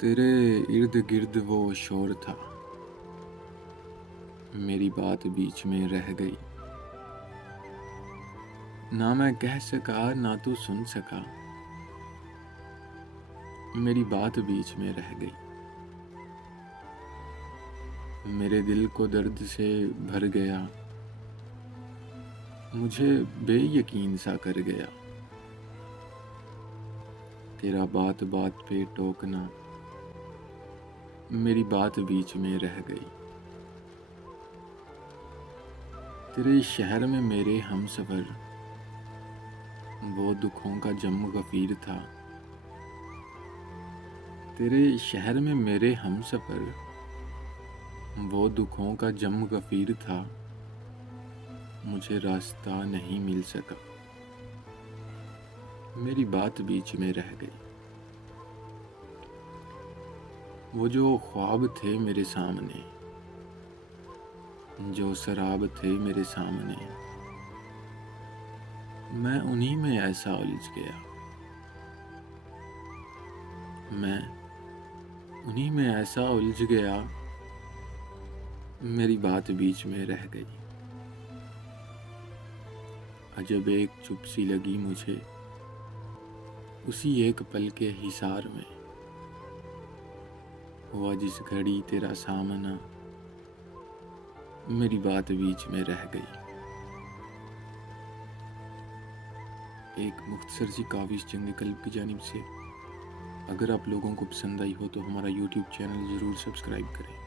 तेरे इर्द गिर्द वो शोर था, मेरी बात बीच में रह गई। ना मैं कह सका ना तू सुन सका, मेरी बात बीच में रह गई। मेरे दिल को दर्द से भर गया, मुझे बेयकीन सा कर गया। तेरा बात बात पे टोकना, मेरी बात बीच में रह गई। तेरे शहर में मेरे हमसफर, वो दुखों का जम गफीर था। तेरे शहर में मेरे हमसफर, वो दुखों का जम गफीर था। मुझे रास्ता नहीं मिल सका, मेरी बात बीच में रह गई। वो जो ख्वाब थे मेरे सामने, जो शराब थे मेरे सामने, मैं उन्हीं में ऐसा उलझ गया। मैं उन्हीं में ऐसा उलझ गया, मेरी बात बीच में रह गई। अजब एक चुप सी लगी मुझे, उसी एक पल के हिसार में। हुआ जिस घड़ी तेरा सामना, मेरी बात बीच में रह गई। एक मुख्तसर सी काविश जंग कल्ब की जानिब से। अगर आप लोगों को पसंद आई हो तो हमारा YouTube चैनल ज़रूर सब्सक्राइब करें।